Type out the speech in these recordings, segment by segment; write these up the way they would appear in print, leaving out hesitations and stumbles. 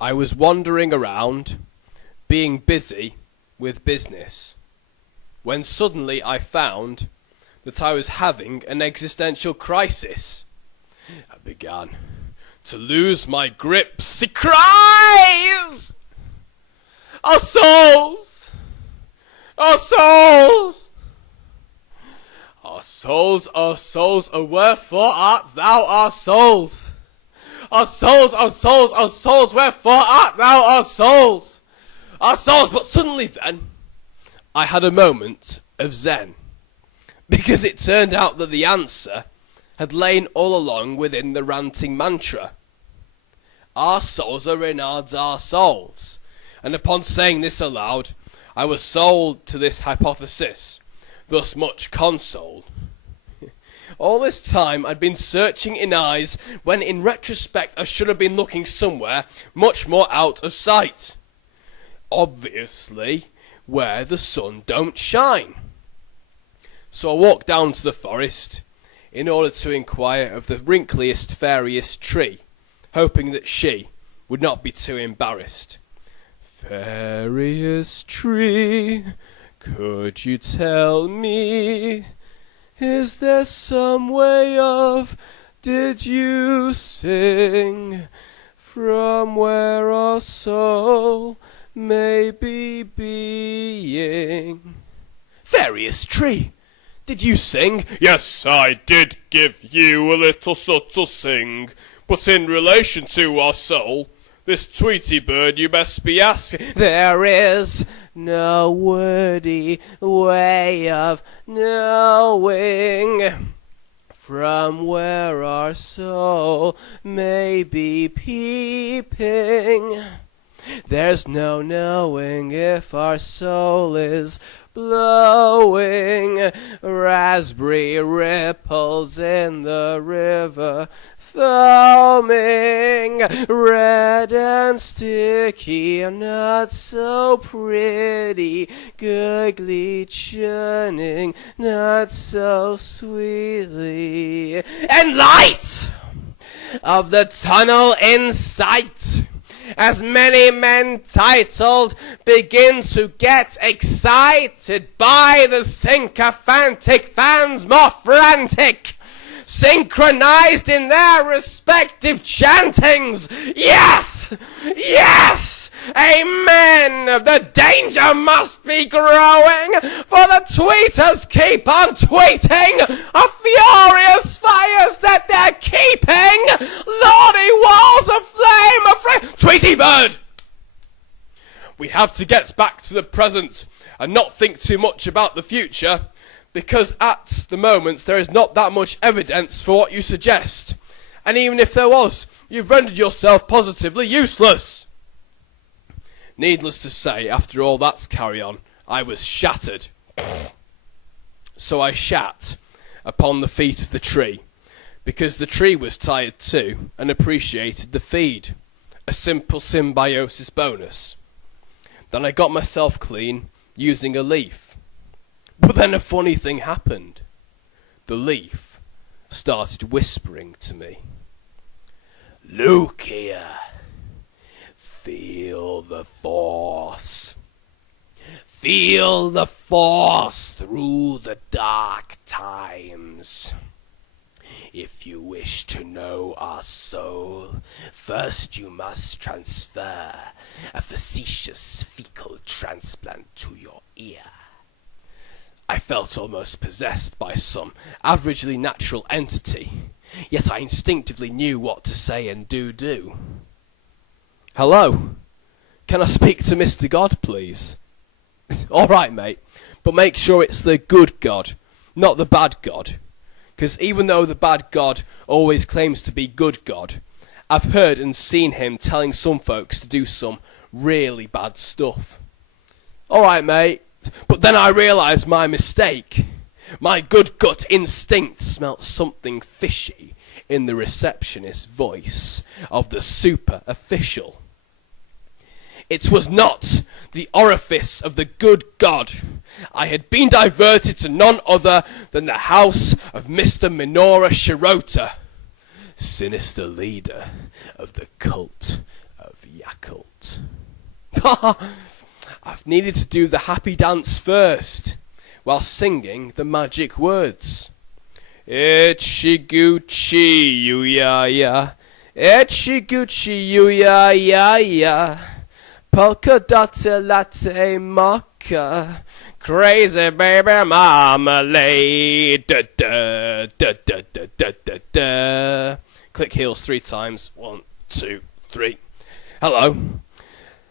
I was wandering around, being busy with business, when suddenly I found that I was having an existential crisis. I began to lose my grip. She cries! Our souls! Our souls! Our souls, our souls, oh wherefore art thou our souls? Our souls, our souls, our souls, wherefore art thou our souls? Our souls, but suddenly then, I had a moment of zen, because it turned out that the answer had lain all along within the ranting mantra. Our souls are Reynard's our souls, and upon saying this aloud, I was sold to this hypothesis, thus much consoled. All this time I'd been searching in eyes, when in retrospect I should have been looking somewhere much more out of sight. Obviously, where the sun don't shine. So I walked down to the forest, in order to inquire of the wrinkliest, fairiest tree, hoping that she would not be too embarrassed. Fairiest tree, could you tell me, is there some way of, did you sing, from where our soul may be being? Fairiest tree, did you sing? Yes, I did give you a little subtle sing, but in relation to our soul, this Tweety bird you best be asking. There is no wordy way of knowing from where our soul may be peeping. There's no knowing if our soul is blowing raspberry ripples in the river, foaming red and sticky, not so pretty, gurgly churning, not so sweetly, and light of the tunnel in sight. As many men titled begin to get excited by the sycophantic fans more frantic, synchronized in their respective chantings. Yes! Yes! Amen! The danger must be growing, for the tweeters keep on tweeting of furious fires that they're keeping. Lordy walls of flame afraid. Tweety bird! We have to get back to the present and not think too much about the future, because at the moment there is not that much evidence for what you suggest, and even if there was, you've rendered yourself positively useless. Needless to say, after all that's carry on, I was shattered. So I shat upon the feet of the tree, because the tree was tired too, and appreciated the feed. A simple symbiosis bonus. Then I got myself clean, using a leaf. But then a funny thing happened. The leaf started whispering to me. Look here. Feel the force. Feel the force through the dark times. If you wish to know our soul, first you must transfer a facetious fecal transplant to your ear. I felt almost possessed by some averagely natural entity, yet I instinctively knew what to say and do. Hello? Can I speak to Mr. God, please? All right, mate, but make sure it's the good God, not the bad God. Because even though the bad God always claims to be good God, I've heard and seen him telling some folks to do some really bad stuff. All right, mate, but then I realised my mistake. My good gut instinct smelt something fishy in the receptionist's voice of the super official. It was not the orifice of the good God. I had been diverted to none other than the house of Mr. Minoru Shirota, sinister leader of the cult of Yakult. I've needed to do the happy dance first, while singing the magic words. Itchy Gucci, you ya ya. Itchy Gucci, you ya ya ya. Polka dot latte mocha. Crazy baby marmalade. Da, da, da, da, da, da, da, da. Click heels 3 times. 1, 2, 3. Hello.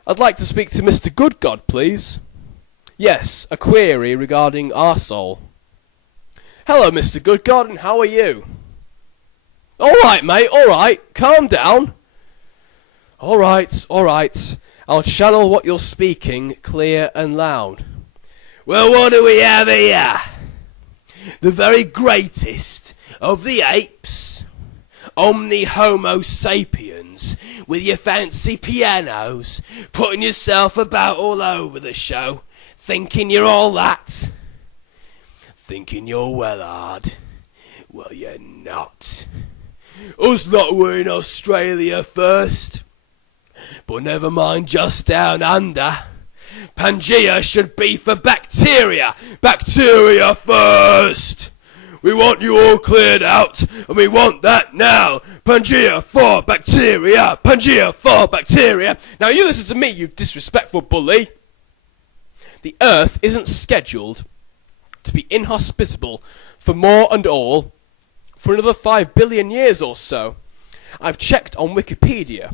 I'd like to speak to Mr. Goodgod, please. Yes, a query regarding Arsehole. Hello, Mr. Goodgod, and how are you? Alright, mate, alright. Calm down. Alright. I'll channel what you're speaking clear and loud. Well, what do we have here? The very greatest of the apes. Omni Homo sapiens, with your fancy pianos, putting yourself about all over the show, thinking you're all that. Thinking you're well hard. Well, you're not. Us lot were in Australia first. But never mind just down under. Pangea should be for bacteria. Bacteria first. We want you all cleared out, and we want that now. Pangea for bacteria. Pangea for bacteria. Now you listen to me, you disrespectful bully. The Earth isn't scheduled to be inhospitable for more and all for another 5 billion years or so. I've checked on Wikipedia.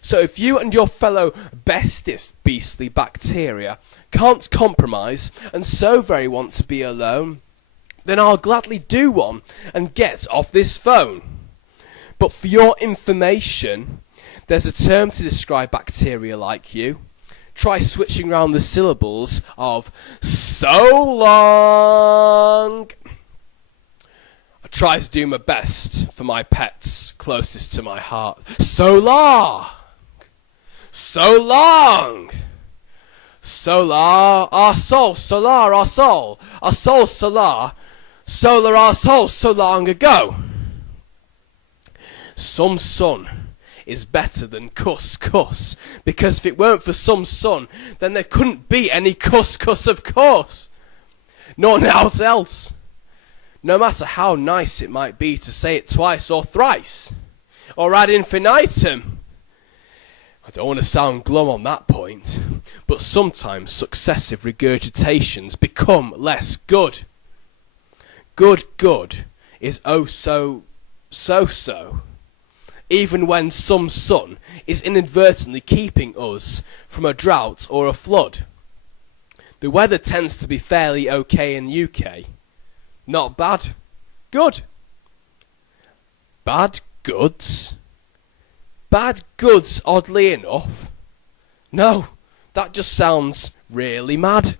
So if you and your fellow bestest beastly bacteria can't compromise and so very want to be alone, then I'll gladly do one and get off this phone. But for your information, there's a term to describe bacteria like you. Try switching around the syllables of so long. I try to do my best for my pets closest to my heart. So long. So long. Solar, our soul, solar, our soul. Our soul, solar. Solar, our soul, so long ago. Some sun is better than cuss cuss, because if it weren't for some sun, then there couldn't be any cuss cuss, of course. Nor naught else. No matter how nice it might be to say it twice or thrice, or ad infinitum. I don't want to sound glum on that point, but sometimes successive regurgitations become less good. Good is oh so, even when some sun is inadvertently keeping us from a drought or a flood. The weather tends to be fairly okay in the UK. Not bad. Good. Bad goods? Bad goods, oddly enough. No, that just sounds really mad.